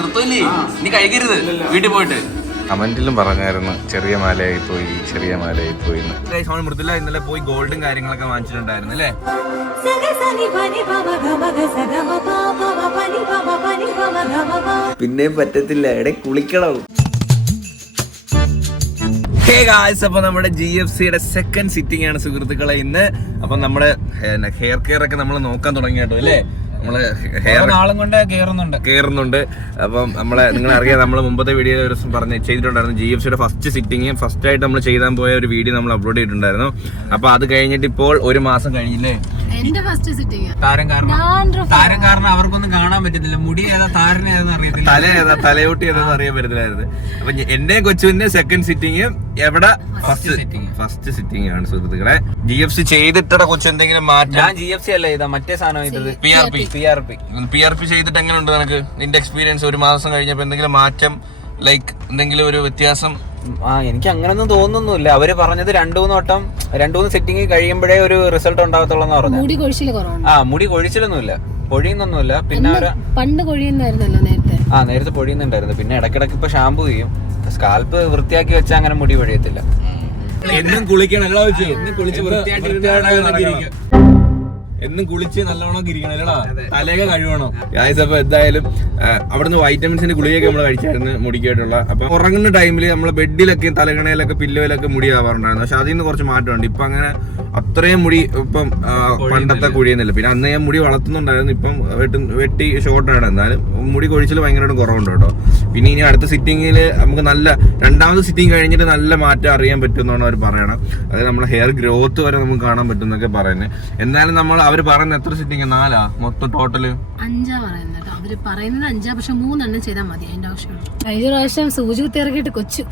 നിർത്തില്ലേ, നീ കഴിക്കരുത് വീട്ടിൽ പോയിട്ട്. കമന്റിലും പറഞ്ഞായിരുന്നു ചെറിയ മാലയായി പോയി, ചെറിയ മാലയായി പോയി. മൃദുല ഇന്നലെ പോയി ഗോൾഡും കാര്യങ്ങളൊക്കെ വാങ്ങിച്ചിട്ടുണ്ടായിരുന്നു അല്ലേ? പിന്നെ പറ്റത്തില്ല, എടെ കുളിക്കണം. അപ്പൊ നമ്മുടെ GFCയുടെ സെക്കൻഡ് സിറ്റിംഗ് ആണ് സുഹൃത്തുക്കളെ ഇന്ന്. അപ്പൊ നമ്മള് ഹെയർ കെയർ ഒക്കെ നമ്മൾ നോക്കാൻ തുടങ്ങി കേട്ടോ അല്ലേ? നമ്മള് ഹെയർ ആളും കൊണ്ട് കേറുന്നുണ്ട്. അപ്പം നമ്മളെ നിങ്ങളറിയാം, നമ്മള് മുമ്പത്തെ വീഡിയോ ഒരു ദിവസം ചെയ്തിട്ടുണ്ടായിരുന്നു. GFCയുടെ ഫസ്റ്റ് സിറ്റിംഗ് ഫസ്റ്റ് ആയിട്ട് നമ്മൾ ചെയ്താൻ പോയ ഒരു വീഡിയോ നമ്മൾ അപ്ലോഡ് ചെയ്തിട്ടുണ്ടായിരുന്നു. അപ്പൊ അത് കഴിഞ്ഞിട്ട് ഇപ്പോൾ ഒരു മാസം കഴിഞ്ഞില്ലേ? എന്റെ ഫസ്റ്റ് സിറ്റിംഗ്. താരം കാരണം അവർക്കൊന്നും കാണാൻ പറ്റത്തില്ല. മുടി ഏതാ, താരന് ഏതാന്ന് അറിയത്തില്ല, തല ഏതാ, തലയോട്ടി ഏതാന്ന് അറിയാൻ പറ്റത്തില്ലായിരുന്നു. അപ്പൊ എന്റെ കൊച്ചുവിന്റെ സെക്കൻഡ് സിറ്റിംഗ് എവിടെ? ഫസ്റ്റ് സിറ്റിംഗ് ആണ് സുഹൃത്തുക്കളെ. GFC ചെയ്തിട്ട കൊച്ചു എന്തെങ്കിലും മാറ്റം? ഞാൻ GFC അല്ല ചെയ്താ, മറ്റേ സാധനം ചെയ്തത് PRP ചെയ്തിട്ട് എങ്ങനെ ഉണ്ട് നിനക്ക്? നിന്റെ എക്സ്പീരിയൻസ് ഒരു മാസം കഴിഞ്ഞപ്പോ എന്തെങ്കിലും മാറ്റം, ലൈക്ക് എന്തെങ്കിലും ഒരു വ്യത്യാസം? എനിക്ക് അങ്ങനൊന്നും തോന്നുന്നില്ല. അവര് പറഞ്ഞത് 2-3 സെറ്റിംഗ് കഴിയുമ്പോഴേ ഒരു റിസൾട്ട് ഉണ്ടാകത്തുള്ളൂ പറഞ്ഞു. മുടി കൊഴിച്ചിലൊന്നുമില്ല, പൊഴിയുന്നൊന്നുമില്ല. പിന്നെ പണ്ട് കൊഴിയുന്നായിരുന്നല്ലോ നേരത്തെ. നേരത്തെ പൊഴിയുന്നുണ്ടായിരുന്നു. പിന്നെ ഇടക്കിടക്ക് ഇപ്പൊ ഷാമ്പു ചെയ്യും. സ്കാൽപ്പ് വൃത്തിയാക്കി വെച്ചാൽ അങ്ങനെ മുടി പൊഴിയത്തില്ല. എന്നും കുളിക്കണം, എന്നും കുളിച്ച് നല്ലോണം ഇരിക്കണം അല്ലടാ, തലയൊക്കെ കഴുകണം. അപ്പൊ എന്തായാലും അവിടുന്ന് വൈറ്റമിൻസിന്റെ ഗുളികയൊക്കെ നമ്മൾ കഴിച്ചായിരുന്നു മുടിക്കായിട്ടുള്ള. അപ്പൊ ഉറങ്ങുന്ന ടൈമിൽ നമ്മളെ ബെഡിലൊക്കെ തലകണയിലൊക്കെ പില്ലോയിലൊക്കെ മുടി ആവാറുണ്ടായിരുന്നു. പക്ഷെ അതിൽ നിന്ന് കുറച്ച് മാറ്റമുണ്ട്. ഇപ്പൊ അങ്ങനെ അത്രയും മുടി ഇപ്പം പണ്ടത്തെ കുഴിയുന്നില്ല. പിന്നെ അന്ന് ഞാൻ മുടി വളർത്തുന്നുണ്ടായിരുന്നു, ഇപ്പം വെട്ടി ഷോർട്ടാണ്. എന്നാലും മുടി കൊഴിച്ചിൽ ഭയങ്കരമായിട്ട് കുറവുണ്ട് കേട്ടോ. പിന്നെ ഇനി അടുത്ത സിറ്റിങ്ങിൽ നമുക്ക് രണ്ടാമത് സിറ്റിംഗ് കഴിഞ്ഞിട്ട് നല്ല മാറ്റം അറിയാൻ പറ്റുമെന്നാണ് അവർ പറയണം. അതായത് നമ്മുടെ ഹെയർ ഗ്രോത്ത് വരെ നമുക്ക് കാണാൻ പറ്റും എന്നൊക്കെ പറയുന്നത്. എന്നാലും അവർ പറയുന്നത് എത്ര സിറ്റിംഗ്? 4 മൊത്തം ടോട്ടല് 5 പറയുന്നത്. അവര് പറയുന്നത് 5, പക്ഷെ 3 ചെയ്താൽ മതി. അതിന്റെ ആവശ്യമുള്ളൂ. കഴിഞ്ഞ പ്രാവശ്യം സൂചി കുത്തി ഇറക്കിയിട്ട് കൊച്ചു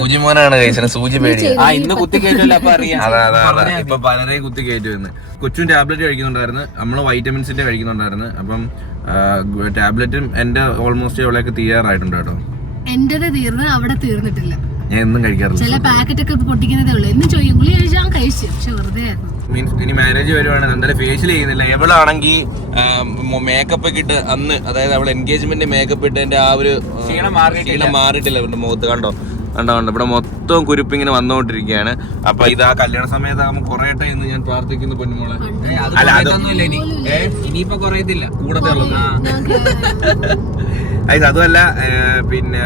സൂചി മോനാണ് കഴിച്ചത്. സൂചി പേടി ഇന്ന് കുത്തി കയറ്റില്ല. അപ്പൊ അറിയാം, ഇപ്പൊ പലരെയും കുത്തി കയറ്റി വന്ന്. കൊച്ചും ടാബ്ലറ്റ് കഴിക്കുന്നുണ്ടായിരുന്നു, നമ്മള് വൈറ്റമിൻസിന്റെ കഴിക്കുന്നുണ്ടായിരുന്നു. അപ്പം ടാബ്ലറ്റും എന്റെ ഓൾമോസ്റ്റ് അവളൊക്കെ തീരാറായിട്ടുണ്ട് കേട്ടോ. എന്റേത് തീർന്ന്, അവിടെ തീർന്നിട്ടില്ല. ഞാൻ എന്നും കഴിക്കാറില്ല. ചില പാക്കറ്റ് ഒക്കെ പൊട്ടിക്കുന്നതേ ഉള്ളൂ. എന്നും ചോദിക്കും ഗുളി കഴിച്ചാൽ കഴിച്ചു, പക്ഷെ വെറുതെ ആയിരുന്നു. മീൻസ് ഇനി മാരേജ് വരുവാണെങ്കിൽ എന്തായാലും ഫേഷ്യൽ ചെയ്യുന്നില്ല. എവളാണെങ്കിൽ മേക്കപ്പ് ഒക്കെ ഇട്ട് അന്ന്, അതായത് അവൾ എൻഗേജ്മെന്റ് മേക്കപ്പ് ഇട്ട് എന്റെ ആ ഒരു ക്ഷീണം മാറിയിട്ടില്ല. ഇവരുടെ മുഖത്ത് കണ്ടോ ഇവിടെ മൊത്തം കുരുപ്പിങ്ങനെ വന്നുകൊണ്ടിരിക്കുകയാണ്. അപ്പൊ ഇത് ആ കല്യാണ സമയത്താകുമ്പോൾ കുറയട്ടെ എന്ന് ഞാൻ പ്രാർത്ഥിക്കുന്നു പൊന്നുമോളെ. അല്ല അതൊന്നുമില്ല, ഇനിയിപ്പോ കുറയത്തില്ല, കൂടത്തേ ഉള്ളൂ. അതുമല്ല പിന്നെ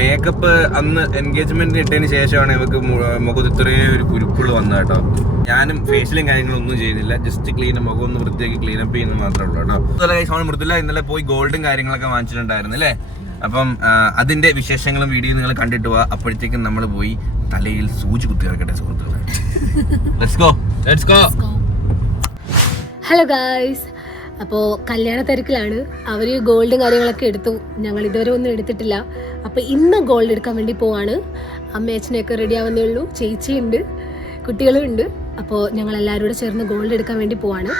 മേക്കപ്പ് അന്ന് എൻഗേജ്മെന്റ് ഇട്ടതിന് ശേഷമാണ് ഇവർക്ക് മുഖത്ത് ഇത്രയും ഒരു കുരുപ്പുകൾ വന്നത് കേട്ടോ. ഞാനും ഫേഷ്യലും കാര്യങ്ങളും ഒന്നും ചെയ്യുന്നില്ല, ജസ്റ്റ് മുഖം ഒന്ന് വൃത്തിയാക്കി ക്ലീനപ്പ് ചെയ്യുന്നത് മാത്രമേ ഉള്ളൂ കേട്ടോ. അതുപോലെ മൃദുല ഇന്നലെ പോയി ഗോൾഡും കാര്യങ്ങളൊക്കെ വാങ്ങിച്ചിട്ടുണ്ടായിരുന്നു അല്ലേ? അപ്പം അതിന്റെ വിശേഷങ്ങളും വീഡിയോ നിങ്ങൾ കണ്ടിട്ട് പോവാ. അപ്പോഴത്തേക്കും നമ്മൾ പോയി തലയിൽ സൂചി കുത്തി ഇറക്കട്ടെ സുഹൃത്തുക്കളെ. Let's go. ഹലോ ഗായ്സ്, അപ്പോൾ കല്യാണ തിരക്കിലാണ്. അവർ ഗോൾഡും കാര്യങ്ങളൊക്കെ എടുത്തു. ഞങ്ങൾ ഇതുവരെ ഒന്നും എടുത്തിട്ടില്ല. അപ്പോൾ ഇന്ന് ഗോൾഡ് എടുക്കാൻ വേണ്ടി പോവാണ്. അമ്മയച്ഛനെയൊക്കെ റെഡി ആവുന്നേ ഉള്ളൂ. ചേച്ചിയുണ്ട്, കുട്ടികളും ഉണ്ട്. അപ്പോൾ ഞങ്ങൾ എല്ലാവരും കൂടെ ചേർന്ന് ഗോൾഡ് എടുക്കാൻ വേണ്ടി പോവാണ്.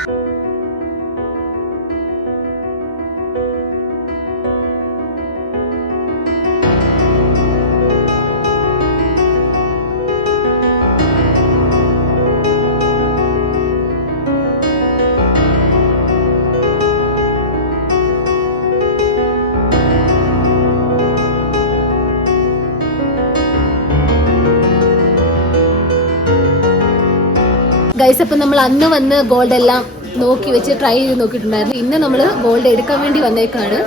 ഗൈസ്, അപ്പം നമ്മൾ അന്ന് വന്ന് ഗോൾഡ് എല്ലാം നോക്കി വെച്ച് ട്രൈ ചെയ്ത് നോക്കിയിട്ടുണ്ടായിരുന്നു. ഇന്ന് നമ്മൾ ഗോൾഡ് എടുക്കാൻ വേണ്ടി വന്നേക്കാണ്.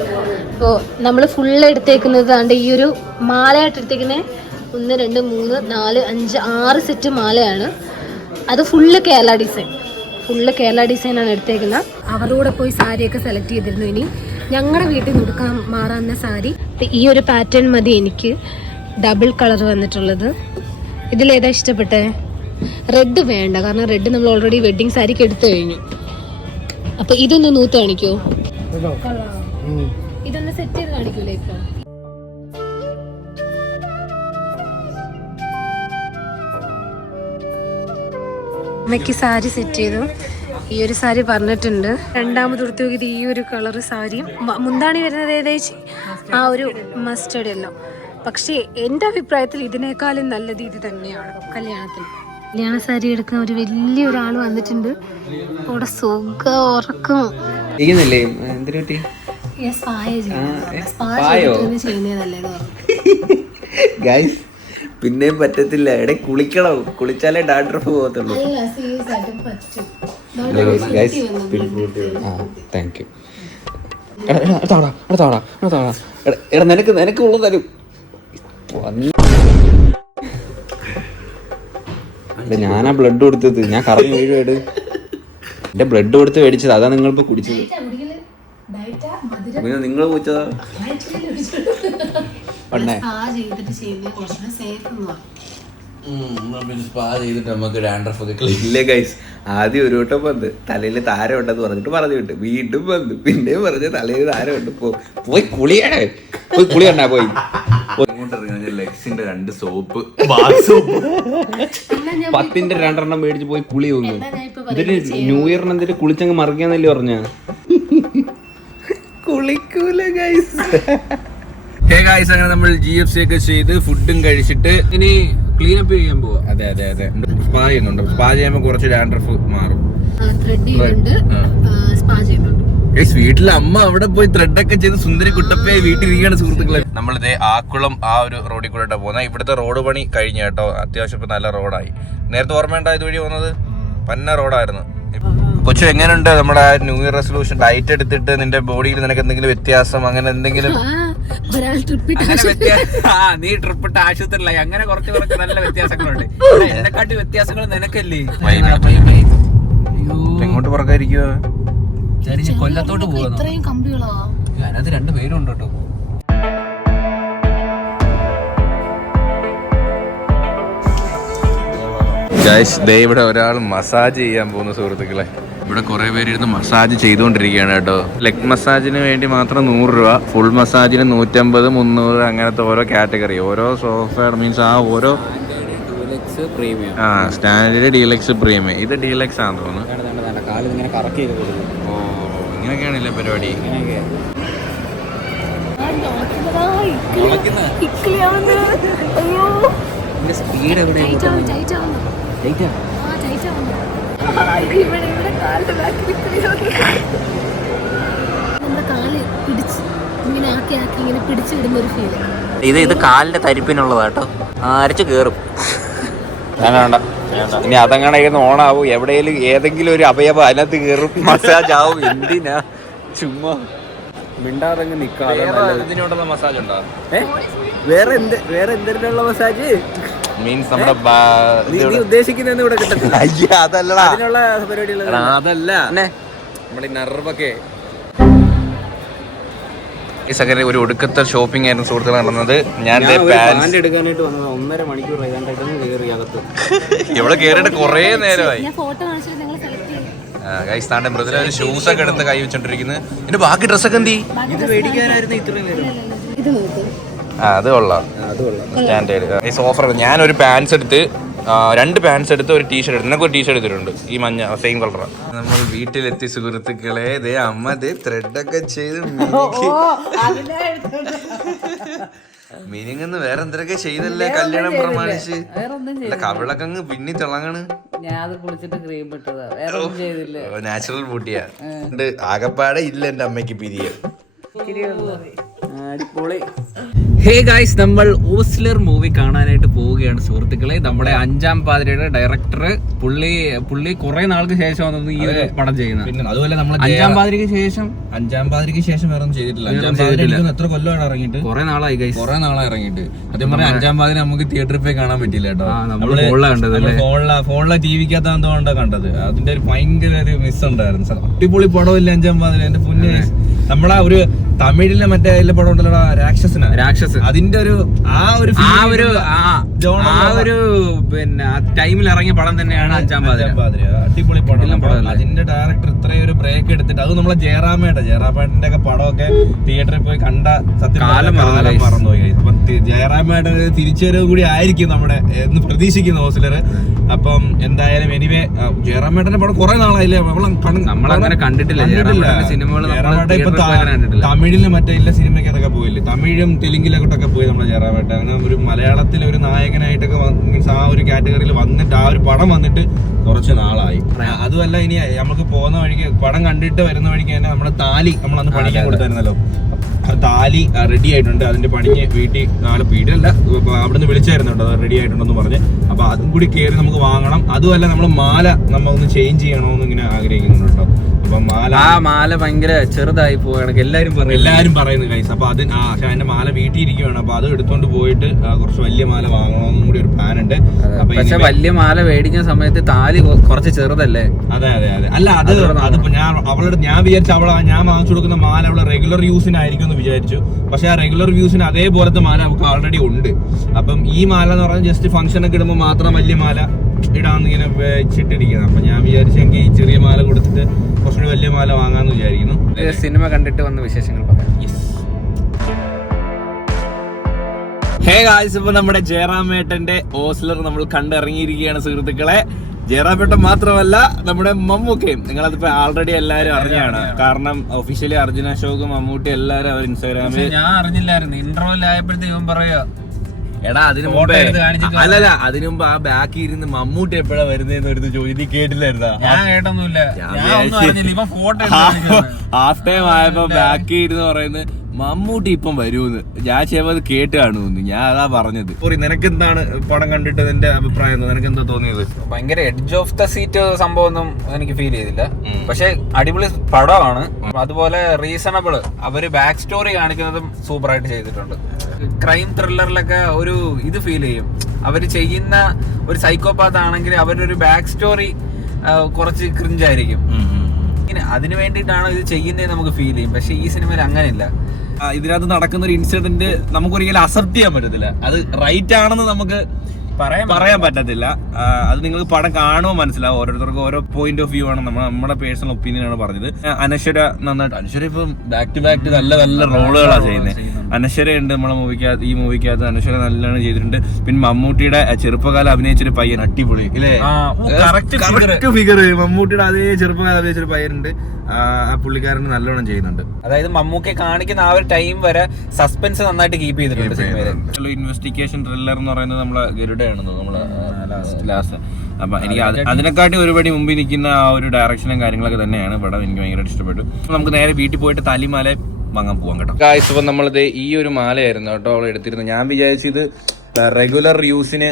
അപ്പോൾ നമ്മൾ ഫുള്ള് എടുത്തേക്കുന്നത് ആണ്ട് ഈ ഒരു മാലയായിട്ട് എടുത്തേക്കുന്നത് 1, 2, 3, 4, 5, 6 സെറ്റ് മാലയാണ്. അത് ഫുള്ള് കേരള ഡിസൈനാണ് എടുത്തേക്കുന്നത്. അവരുടെ കൂടെ പോയി സാരിയൊക്കെ സെലക്ട് ചെയ്തിരുന്നു. ഇനി ഞങ്ങളുടെ വീട്ടിൽ നിന്ന് എടുക്കാൻ മാറാവുന്ന സാരി ഈ ഒരു പാറ്റേൺ മതി എനിക്ക്. ഡബിൾ കളർ വന്നിട്ടുള്ളത്. ഇതിലേതാ ഇഷ്ടപ്പെട്ടെ? റെഡ് വേണ്ട, കാരണം റെഡ് നമ്മൾ ഓൾറെഡി വെഡിങ് സാരിക്ക് എടുത്തു കഴിഞ്ഞു. അപ്പൊ ഇതൊന്ന് നൂത്ത് കാണിക്കോ? ഇതൊന്ന് സെറ്റ് ചെയ്ത് കാണിക്കൂലേ? ഇപ്പൊ അമ്മയ്ക്ക് സാരി സെറ്റ് ചെയ്തു. ഈ ഒരു സാരി പറഞ്ഞിട്ടുണ്ട്. രണ്ടാമത് കൊടുത്തു നോക്കിയത് ഈ ഒരു കളർ സാരിയും മുന്താണി വരുന്നത് ഏകദേശം ആ ഒരു മസ്റ്റേർഡ് എല്ലാം. പക്ഷേ എൻ്റെ അഭിപ്രായത്തിൽ ഇതിനേക്കാളും നല്ലത് ഇത് തന്നെയാണ് കല്യാണത്തിന്. കല്യാണ സാരി എടുക്കാൻ ഒരു വലിയ ഒരാൾ വന്നിട്ടുണ്ട്. അവിടെ സുഖ ഉറക്കം ഗൈസ് പിന്നെയും പറ്റത്തില്ല. എടെ കുളിക്കണം, കുളിച്ചാലേ ഡാൻഡ്രഫ് പോകത്തുള്ളൂ. Thank you. എടാ നിനക്ക് ഉള്ളത് തരും. ഞാനാ ബ്ലഡ് കൊടുത്തത്, ഞാൻ കറങ്ങി വീഴുവാട്. എന്റെ ബ്ലഡ് കൊടുത്ത് മേടിച്ചത്, അതാ നിങ്ങളിപ്പോ കുടിച്ചത്. പിന്നെ നിങ്ങൾ കുടിച്ചതാ. ഇല്ല ഗൈസ്, ആദ്യം ഒരു വട്ടം വന്ന് തലയിൽ താരം ഉണ്ടെന്ന് പറഞ്ഞിട്ട് പറഞ്ഞു വിട്ടു. വീണ്ടും വന്നു, പിന്നെയും പറഞ്ഞ് തലയിൽ താരം ഉണ്ട്. പോയി കുളിയാണേ, പോയി കുളിയണ്ടാ പോയി. ലെക്സിന്റെ 2 സോപ്പ് 10ന്റെ 2 മേടിച്ച് പോയി കുളി വന്നു. ഇതിന് ന്യൂ ഇയറിന് എന്തിട്ട് കുളിച്ചങ്ങ് മറിക്കാന്നല്ലേ പറഞ്ഞ. കുളിക്കൂല ഗൈസ്. ഗൈസ്, അങ്ങനെ നമ്മൾ GFC ഒക്കെ ചെയ്ത് ഫുഡും കഴിച്ചിട്ട് ഇനി ക്ലീൻ അപ്പ് ചെയ്യാൻ പോവാ. അതെ സ്പാ ചെയ്യുന്നുണ്ട്. സ്പാ ചെയ്യുമ്പോ കുറച്ച് ഡാൻഡ്രഫ് മാറും. വീട്ടിലെ അമ്മ അവിടെ പോയി ത്രെഡൊക്കെ ചെയ്ത് സുന്ദരി കുട്ടപ്പയായി വീട്ടിലിരിക്കുകയാണ് സുഹൃത്തുക്കളെ. നമ്മളിതേ ആക്കുളം ആ ഒരു റോഡിൽ കൂടെ പോകുന്നത്. ഇവിടുത്തെ റോഡ് പണി കഴിഞ്ഞ കേട്ടോ, അത്യാവശ്യം ഇപ്പൊ നല്ല റോഡായി. നേരത്തെ ഓർമ്മയുണ്ടോ ഇതുവഴി പോകുന്നത്? പന്ന റോഡായിരുന്നു. കൊച്ചു എങ്ങനെയുണ്ട് നമ്മുടെ ന്യൂ ഇയർ റെസൊല്യൂഷൻ? ഡയറ്റ് എടുത്തിട്ട് നിന്റെ ബോഡിയിൽ നിനക്ക് എന്തെങ്കിലും വ്യത്യാസം അങ്ങനെ എന്തെങ്കിലും? നീ ട്രിപ്പിട്ട് ആശുപത്രിയിലായി, അങ്ങനെ കുറച്ച് നല്ല വ്യത്യാസങ്ങളുണ്ട്. എന്നെക്കാട്ടി വ്യത്യാസങ്ങൾ നിനക്കല്ലേ? എങ്ങോട്ട് പുറക്കായിരിക്കുവോ? കൊല്ലത്തോട്ട് പോകുന്നു. അതിനകത്ത് 2 പേരുണ്ട് കേട്ടോ. ഇവിടെ ഒരാൾ മസാജ് ചെയ്യാൻ പോകുന്ന സുഹൃത്തുക്കളെ. ഇവിടെ കുറെ പേര് ഇരുന്ന് മസാജ് ചെയ്തുകൊണ്ടിരിക്കുകയാണ് കേട്ടോ. ലെഗ് മസാജിന് വേണ്ടി മാത്രം 100 രൂപ, ഫുൾ മസാജിന് 150, 300, അങ്ങനത്തെ ഓരോ കാറ്റഗറി, ഓരോ സോഫ്റ്റ്വെയർ മീൻസ് ആ ഓരോ സ്റ്റാൻഡേർഡ് ഡീലക്സ് പ്രീമിയം. ഇത് ഡീലക്സ് ആണെന്ന് തോന്നുന്നു. ഓ, ഇങ്ങനെയൊക്കെയാണല്ലേ പരിപാടി. സ്പീഡ് എവിടെ? ഇത് കാലിന്റെ തരിപ്പിനുള്ളതാട്ടോ, അരച്ചു കേറും. വേണ്ട, ഇനി അതങ്ങനെ ഓണാവും, എവിടെയെങ്കിലും ഏതെങ്കിലും ഒരു അവയവം അതിനകത്ത് കയറും, മസാജ് ആവും. എന്തിനാ ചുമ്മാ മിണ്ടാതങ്ങ് നിക്കാതെ. ഇതിനുള്ള മസാജ് ഉണ്ടോ? വേറെ എന്തിനുള്ള മസാജ് മീൻസ് നമ്മുടെ ഉദ്ദേശിക്കുന്ന ഇവിടെ കിട്ടത്തില്ല. അതല്ലടാ, അതിനുള്ള പരിപാടികൾ അതല്ല, നമ്മുടെ ഈ നെർവൊക്കെ. ഒരു ഒടുക്കത്തെ ഷോപ്പിംഗ് ആയിരുന്നു സുഹൃത്തുക്കൾ നടന്നത്. ഞാൻ എടുക്കാനായിട്ട് വന്നത് 1.5 മണിക്കൂർ ഇവിടെ കേറിയിട്ട് കുറേ നേരമായി. ഗൈസ് മൃദുല ഒരു ഷൂസ് ഒക്കെ എടുത്ത് കൈ വെച്ചോണ്ടിരിക്കുന്നത്. ഇതിന്റെ ബാക്കി ഡ്രസ്സൊക്കെ എന്തി? അത് കൊള്ളാം, സ്റ്റാൻഡേർഡ് ഓഫർ. ഞാനൊരു പാൻസ് എടുത്ത്, 2 പാൻസ് എടുത്ത്, ഒരു ടീഷർട്ട് എടുത്ത്. നിനക്ക് ഒരു ടീഷർട്ട് എടുത്തിട്ടുണ്ട്, ഈ മഞ്ഞ സെയിം കളറാണ്. നമ്മൾ വീട്ടിലെത്തി സുഹൃത്തുക്കളെ. അമ്മ ത്രെഡൊക്കെ ചെയ്ത് മിനിങ്ങന്ന് വേറെ എന്തൊക്കെ ചെയ്തല്ലേ കല്യാണം പ്രമാണിച്ച്. കവിളൊക്കെ അങ്ങ് പിന്നി തിളങ്ങണ്. നാച്ചുറൽ ബ്യൂട്ടിയാ. ആകപ്പാടെ ഇല്ല എന്റെ അമ്മയ്ക്ക് പിരിയ. ഹേ ഗൈസ്, നമ്മൾ ഓസ്ലർ മൂവി കാണാനായിട്ട് പോവുകയാണ് സുഹൃത്തുക്കളെ. നമ്മുടെ 5ാം പാതിരയുടെ ഡയറക്ടർ പുള്ളി കുറെ നാൾക്ക് ശേഷമാണ് ഈ ഒരു പടം ചെയ്യുന്നത്. പിന്നെ അതുപോലെ നമ്മൾ 5ാം പാതിരയ്ക്ക് ശേഷം വേറെ ചെയ്തിട്ടില്ല. 5ാം പാതിര എത്ര കൊല്ലമാണ് ഇറങ്ങിയിട്ട്? കുറെ നാളായി ഇറങ്ങിയിട്ട്. അതേ പറഞ്ഞ 5ാം പാതിര നമുക്ക് തിയേറ്ററിൽ പോയി കാണാൻ പറ്റില്ല കേട്ടോ. ഫോണിലെ ടിവിക്കകത്ത് എന്തുകൊണ്ടാ കണ്ടത്. അതിന്റെ ഒരു ഭയങ്കര ഒരു മിസ് ഉണ്ടായിരുന്നു. അടിപൊളി പടമില്ല 5ാം പാതിര. എന്റെ പൊന്നെ, നമ്മളാ ഒരു തമിഴിലെ മറ്റേ പടം ഉണ്ടല്ലോ, രാക്ഷസ്. അതിന്റെ ഒരു പിന്നെ ടൈമിൽ ഇറങ്ങിയ പടം തന്നെയാണ് 5ാം പാതിര. അടിപൊളി പടം. അതിന്റെ ഡയറക്ടർ ഇത്രയും ഒരു ബ്രേക്ക് എടുത്തിട്ട് ആയിട്ട് അത് നമ്മളെ ജയറാമേട്ടന്റെ ഒക്കെ പടമൊക്കെ തിയേറ്ററിൽ പോയി കണ്ട സത്യം കാലം മറന്നുപോയി. അപ്പൊ ജയറാമേട്ടൻ തിരിച്ചുവരവ് കൂടി ആയിരിക്കും നമ്മുടെ എന്ന് പ്രതീക്ഷിക്കുന്ന ഹോസ്റ്റലർ. അപ്പം എന്തായാലും എനിവേ ജയറാമേട്ടന്റെ പടം കുറെ നാളായില്ലേ നമ്മളങ്ങനെ കണ്ടിട്ടില്ല. ഇപ്പൊ തമിഴില് മറ്റേ ഇല്ല സിനിമയ്ക്ക് അതൊക്കെ പോയില്ലേ, തമിഴും തെലുങ്കിലൊക്കെ പോയി നമ്മളെ ജയറാമേട്ടൻ. അങ്ങനെ ഒരു മലയാളത്തിലെ ഒരു നായകനായിട്ടൊക്കെ മീൻസ് ആ ഒരു കാറ്റഗറിയിൽ വന്നിട്ട് ആ ഒരു പടം വന്നിട്ട് കുറച്ച് നാളായി. അതുമല്ല ഇനി നമുക്ക് പോകുന്ന വഴിക്ക് പടം കണ്ടിട്ട് വരുന്ന വഴിക്ക് തന്നെ നമ്മുടെ താലി നമ്മളന്ന് പണിക്കാൻ കൊടുത്തായിരുന്നല്ലോ, താലി റെഡി ആയിട്ടുണ്ട്. അതിന്റെ പണിക്ക് വീട്ടിലല്ല അവിടുന്ന് വിളിച്ചായിരുന്നു കേട്ടോ, റെഡി ആയിട്ടുണ്ടെന്ന് പറഞ്ഞ്. അപ്പൊ അതും കൂടി കയറി നമുക്ക് വാങ്ങണം. അതുമല്ല നമ്മൾ മാല ഒന്ന് ചേഞ്ച് ചെയ്യണമെന്ന് ഇങ്ങനെ ആഗ്രഹിക്കുന്നുണ്ട് കേട്ടോ. അപ്പൊ മാല ഭയങ്കര ചെറുതായി പോവുകയാണ് എല്ലാരും പറയുന്നു കൈസ്. അപ്പൊ പക്ഷെ അതിന്റെ മാല വീട്ടിൽ ഇരിക്കുകയാണ്. അപ്പൊ അത് എടുത്തോണ്ട് പോയിട്ട് കുറച്ച് വലിയ മാല വാങ്ങണമെന്നും കൂടി ഒരു പ്ലാൻ ഉണ്ട്. പക്ഷെ വലിയ മാല മേടിക്കുന്ന സമയത്ത് താലി കുറച്ച് ചെറുതല്ലേ? അതെ. അല്ല അതിപ്പോ ഞാൻ വിചാരിച്ച ഞാൻ വാങ്ങിച്ചു കൊടുക്കുന്ന മാല അവളെ റെഗുലർ യൂസിനായിരിക്കും എന്ന് വിചാരിച്ചു. പക്ഷെ ആ റെഗുലർ യൂസിന് അതേപോലത്തെ മാല അവൾക്ക് ഓൾറെഡി ഉണ്ട്. അപ്പം ഈ മാല എന്ന് പറഞ്ഞാൽ ജസ്റ്റ് ഫംഗ്ഷൻ ഒക്കെ ഇടുമ്പോൾ മാത്രം വലിയ മാല ഇടാന്ന് ഇങ്ങനെ വെച്ചിട്ടിരിക്കുന്നത്. അപ്പൊ ഞാൻ വിചാരിച്ചെങ്കിൽ ഈ ചെറിയ മാല കൊടുത്തിട്ട് കുറച്ചുകൂടി വലിയ മാല വാങ്ങാന്ന് വിചാരിക്കുന്നു. സിനിമ കണ്ടിട്ട് വന്ന വിശേഷങ്ങൾ പറയാം. ഹേ ഗായ്സ്, ഇപ്പൊ നമ്മുടെ ജയറാമേട്ടന്റെ ഓസ്ലർ നമ്മൾ കണ്ടിറങ്ങിയിരിക്കുകയാണ് സുഹൃത്തുക്കളെ. ജയറാമേട്ടൻ മാത്രമല്ല നമ്മുടെ മമ്മൂക്കയും. നിങ്ങളതിപ്പോ ആൾറെഡി എല്ലാരും അറിഞ്ഞാണ്. കാരണം ഒഫീഷ്യലി അർജുന അശോക് മമ്മൂട്ടി എല്ലാരും അവർ ഇൻസ്റ്റാഗ്രാമിൽ. ഞാൻ അറിഞ്ഞില്ലായിരുന്നു. ഇന്റർവെൽ ആയപ്പോഴത്തേക്കും പറയാ എടാ അതിന് മുമ്പ് ആ ബാക്കി ഇരുന്ന് മമ്മൂട്ടി എപ്പോഴാ വരുന്നതെന്ന് ഒരു ചോദ്യം കേട്ടില്ലായിരുന്നാ? ഞാൻ കേട്ടൊന്നുമില്ല. ഹാഫ് ടൈം ആയപ്പോ ബാക്കി ഇരുന്ന് പറയുന്നത് മമ്മൂട്ടി ഇപ്പം വരൂന്ന്. ഞാൻ ചെയ്യുമ്പോ അത് കേട്ട് കാണുമെന്ന്. ഞാൻ അതാ പറഞ്ഞത്. നിനക്ക് എന്താണ് പടം കണ്ടിട്ട് നിന്റെ അഭിപ്രായം? നിനക്ക് എന്താ തോന്നിയത്? ഭയങ്കര എഡ്ജ് ഓഫ് ദ സീറ്റ് സംഭവമൊന്നും എനിക്ക് ഫീൽ ചെയ്തില്ല. പക്ഷെ അടിപൊളി പടമാണ്. അതുപോലെ റീസണബിൾ. അവര് ബാക്ക് സ്റ്റോറി കാണിക്കുന്നതും സൂപ്പർ ആയിട്ട് ചെയ്തിട്ടുണ്ട്. ക്രൈം ത്രില്ലറിലൊക്കെ ഒരു ഇത് ഫീൽ ചെയ്യും. അവര് ചെയ്യുന്ന ഒരു സൈക്കോപാത്ത് ആണെങ്കിൽ അവരുടെ ഒരു ബാക്ക് സ്റ്റോറി കുറച്ച് ക്രിഞ്ചായിരിക്കും. അതിനു വേണ്ടിയിട്ടാണോ ഇത് ചെയ്യുന്നത് നമുക്ക് ഫീൽ ചെയ്യും. പക്ഷെ ഈ സിനിമയിൽ അങ്ങനെയില്ല. ഇതിനകത്ത് നടക്കുന്ന ഒരു ഇൻസിഡന്റ് നമുക്ക് ഒരിക്കലും അക്സെപ്റ്റ് ചെയ്യാൻ പറ്റത്തില്ല. അത് റൈറ്റ് ആണെന്ന് നമുക്ക് പറയാൻ പറ്റത്തില്ല. അത് നിങ്ങൾക്ക് പടം കാണുമ്പോൾ മനസ്സിലാവും. ഓരോരുത്തർക്കും ഓരോ പോയിന്റ് ഓഫ് വ്യൂ ആണ്. നമ്മുടെ പേഴ്സണൽ ഒപ്പീനിയൻ ആണ് പറഞ്ഞത്. അനശ്വര നന്നായിട്ട്, അനശ്വര ഇപ്പം ബാക്ക് ടു ബാക്ക് നല്ല റോളുകളാണ് ചെയ്യുന്നത്. അനശ്വര ഉണ്ട് നമ്മളെ മൂവിക്കകത്ത്. ഈ മൂവിക്കകത്ത് അനശ്വര നല്ലോണം ചെയ്തിട്ടുണ്ട്. പിന്നെ മമ്മൂട്ടിയുടെ ചെറുപ്പകാലം അഭിനയിച്ചൊരു പയ്യൻ അടിപൊളി ഇല്ലേ, കറക്റ്റ് ഫിഗർ. മമ്മൂട്ടിയുടെ അതേ ചെറുപ്പകാലം അഭിനയിച്ചൊരു പയ്യനുണ്ട്. ആ പുള്ളിക്കാരന് നല്ലോണം ചെയ്യുന്നുണ്ട്. അതായത് മമ്മൂക്കെ കാണിക്കുന്ന ആ ഒരു ടൈം വരെ സസ്പെൻസ് നന്നായിട്ട് കീപ്പ് ചെയ്തിട്ടുണ്ട് സിനിമയില്. ഇൻവെസ്റ്റിഗേഷൻ ത്രില്ലർ എന്ന് പറയുന്നത് നമ്മളെ ഗരുഡയാണെന്ന് നമ്മള് ലാസ്റ്റ്. അപ്പൊ എനിക്ക് അതിനെക്കാട്ടി ഒരുപടി മുമ്പിൽ നിൽക്കുന്ന ആ ഒരു ഡയറക്ഷനും കാര്യങ്ങളൊക്കെ തന്നെയാണ് പടം. എനിക്ക് ഭയങ്കരമായിട്ട് ഇഷ്ടപ്പെട്ടു. നമുക്ക് നേരെ വീട്ടിൽ പോയിട്ട് താലിമാല വാങ്ങാൻ പോവാം കേട്ടോ. ഗായ്സ്, ഇപ്പൊ നമ്മളിത് ഈ ഒരു മാലയായിരുന്നു കേട്ടോ അവൾ എടുത്തിരുന്നത്. ഞാൻ വിചാരിച്ചത് റെഗുലർ യൂസിന്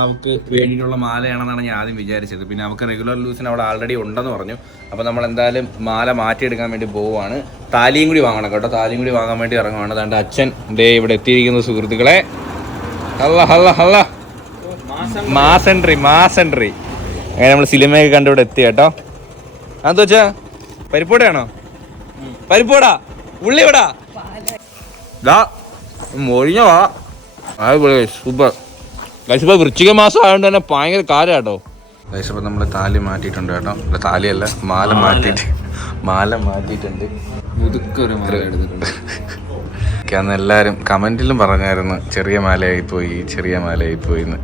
അവൾക്ക് വേണ്ടിയിട്ടുള്ള മാലയാണെന്നാണ് ഞാൻ ആദ്യം വിചാരിച്ചത്. പിന്നെ അവൾക്ക് റെഗുലർ യൂസിന് അവിടെ ആൾറെഡി ഉണ്ടെന്ന് പറഞ്ഞു. അപ്പോൾ നമ്മൾ എന്തായാലും മാല മാറ്റിയെടുക്കാൻ വേണ്ടി പോവുകയാണ്. താലിയും കൂടി വാങ്ങണം കേട്ടോ. താലിയും കൂടി വാങ്ങാൻ വേണ്ടി ഇറങ്ങുവാണ്. അതുകൊണ്ട് അച്ഛൻ ദേ ഇവിടെ എത്തിയിരിക്കുന്ന സുഹൃത്തുക്കളെ. മാസെൻട്രി അങ്ങനെ നമ്മൾ സിനിമയൊക്കെ കണ്ട് ഇവിടെ എത്തി കേട്ടോ. അതെന്താ വെച്ചാ പരിപ്പോടയാണോ? പരിപ്പോടാ ഉള്ളിവിടാ മൊഴിഞ്ഞോ സൂപ്പർ. ഗൈസ് വൃശ്ചിക മാസം ആയതുകൊണ്ട് തന്നെ ഭയങ്കര കാലം കേട്ടോ. ഗൈസ് ഇപ്പം നമ്മൾ താലി മാറ്റിയിട്ടുണ്ട് കേട്ടോ. താലിയല്ല, മാല മാറ്റിയിട്ടുണ്ട്. അന്ന് എല്ലാവരും കമന്റിലും പറഞ്ഞായിരുന്നു ചെറിയ മാലയായി പോയി എന്ന്.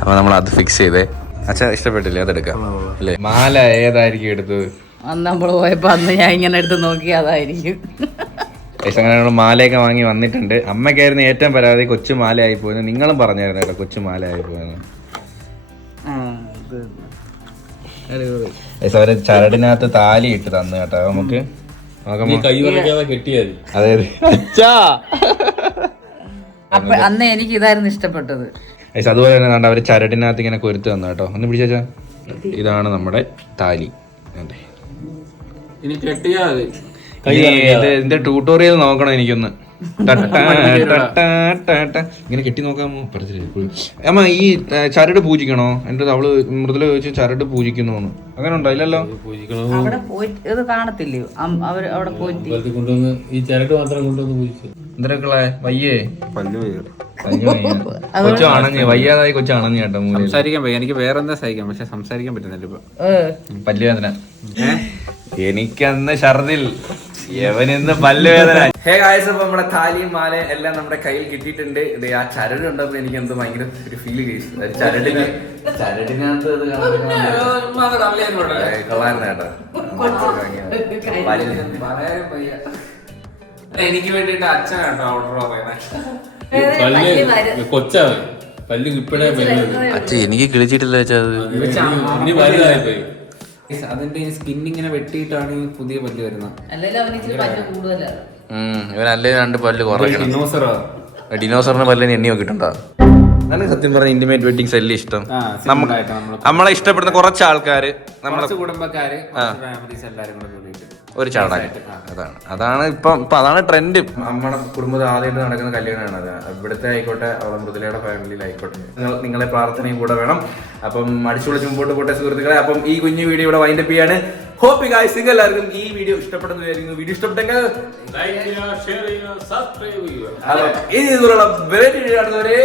അപ്പൊ നമ്മൾ അത് ഫിക്സ് ചെയ്തേ. അച്ഛാ ഇഷ്ടപ്പെട്ടില്ലേ? അതെടുക്കാം അല്ലേ? മാല ഏതായിരിക്കും എടുത്തത്? അന്ന് നമ്മൾ പോയപ്പോ അന്ന് ഞാൻ ഇങ്ങനെ എടുത്ത് നോക്കി അതായിരിക്കും. അങ്ങനെ മാലയൊക്കെ വാങ്ങി വന്നിട്ടുണ്ട്. അമ്മയ്ക്കായിരുന്നു ഏറ്റവും പരാതി കൊച്ചു മാലയായി പോയെന്ന്. നിങ്ങളും പറഞ്ഞായിരുന്നു കേട്ടോ കൊച്ചു മാലയായി പോയെന്ന്. അവര് ചരടിനകത്ത് താലി ഇട്ട് തന്നു കേട്ടോ നമുക്ക്. അതെ അന്ന് എനിക്ക് ഇതായിരുന്നു ഇഷ്ടപ്പെട്ടത്. അതുപോലെ തന്നെ അവര് ചരടിനകത്ത് ഇങ്ങനെ കൊരുത്ത് തന്നു കേട്ടോ. ഒന്ന് പിടിച്ചാ. ഇതാണ് നമ്മുടെ താലി. ഇതിന്റെ ട്യൂട്ടോറിയൽ നോക്കണം എനിക്കൊന്ന്. ഇങ്ങനെ കെട്ടി നോക്കാമോ? അമ്മ ഈ ചരട് പൂജിക്കണോ? എന്റെ അവള് മൃദുല ചോദിച്ചു ചരട് പൂജിക്കുന്നു. അങ്ങനെ ഉണ്ടോ? ഇല്ലല്ലോ. അവിടെ പോയിട്ട് ഇത് കാണത്തില്ലയോ അവര് അവിടെ പോയിട്ട് ഈ ചരട് മാത്രം കൊണ്ടുവന്ന് പൂജിച്ചു. എന്തൊക്കെ വയ്യേ കൊച്ചു അണഞ്ഞ് വയ്യാതായി കൊച്ചു അണഞ്ഞ് കേട്ടോ. സംസാരിക്കാൻ പറ്റും. എനിക്ക് വേറെ എന്താ സഹിക്കാം, പക്ഷെ സംസാരിക്കാൻ പറ്റുന്നില്ല ഇപ്പൊ. പല്ലുവേദന എനിക്കന്ന് ഛർദിൽ യവനിന്ന് പല്ലുവേദന. ഹേ ഗായ്സ്, അപ്പൊ നമ്മുടെ താലിയും മാലയും എല്ലാം നമ്മുടെ കയ്യിൽ കിട്ടിയിട്ടുണ്ട്. ഇത് ആ ചരട് കണ്ടപ്പോ എനിക്ക് എന്തോ ഭയങ്കര ഒരു ഫീല് കേസ്. ചരടിനകത്ത് കൊള്ളായിരുന്നു കേട്ടോ. എനിക്ക് വേണ്ടിട്ട് അച്ഛനാട്ടോ ഓർഡർ പറയുന്നത്. കൊച്ചാണ് പല്ല് ഇപ്പഴേ അച്ഛൻ എനിക്ക് കിളിച്ചിട്ടില്ല വെച്ചാ അത്. അതിന്റെ സ്കിൻ ഇങ്ങനെ വെട്ടിയിട്ടാണ് ഈ പുതിയ പല്ല് വരുന്നത്. അല്ലെങ്കിൽ അവന് ഇച്ചിരി പല്ല് കൂടുതലാണ്. ഇവനല്ലേ 2 പല്ല് കുറയ്ക്കണം. ഡിനോസറോ? ഡിനോസറിന് പല്ലിന് എണ്ണി നോക്കിയിട്ടുണ്ടോ? എനിക്ക് സത്യം പറഞ്ഞ ഇന്റിമേറ്റ് വെഡിങ്സ് എല്ലാം ഇഷ്ടം. നമ്മളെ ഇഷ്ടപ്പെടുന്ന കുറച്ച് ആൾക്കാര്, നമ്മളെ കുടുംബക്കാര്, ഫാമിലീസ് എല്ലാരും കൂടെ കൂടിയിട്ട് ഒരു ചടങ്ങ്. അതാണ് ഇപ്പൊ അതാണ് ട്രെൻഡ്. നമ്മുടെ കുടുംബത്തിൽ ആദ്യമായിട്ട് നടക്കുന്ന കല്യാണമാണ് അത്. ഇവിടുത്തെ ആയിക്കോട്ടെ, അവളെ മൃദുലയുടെ ഫാമിലിയിലായിക്കോട്ടെ, നിങ്ങളെ പ്രാർത്ഥനയും കൂടെ വേണം. അപ്പം അടിച്ചു പൊളിച്ച് മുമ്പോട്ട് പോട്ടെ സുഹൃത്തുക്കളെ. അപ്പം ഈ കുഞ്ഞു വീഡിയോ ഇവിടെ വൈൻഡപ്പ് ചെയ്യാണ്. ഹോപ്പ് ഗായ്സ് നിങ്ങൾക്ക് എല്ലാവർക്കും ഈ വീഡിയോ ഇഷ്ടപ്പെടുന്നു വിചാരിക്കുന്നു. വീഡിയോ ഇഷ്ടപ്പെട്ടെങ്കിൽ ഇനി ഇതുപോലുള്ള വീഡിയോ കാണുന്നവരെ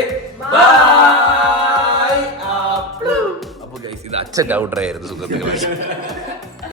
അപ്പൊ ഗൈസ് ഇത് അച്ഛൻ്റെ ഔട്ടറായിരുന്നു സുഹൃത്തുക്കളെ.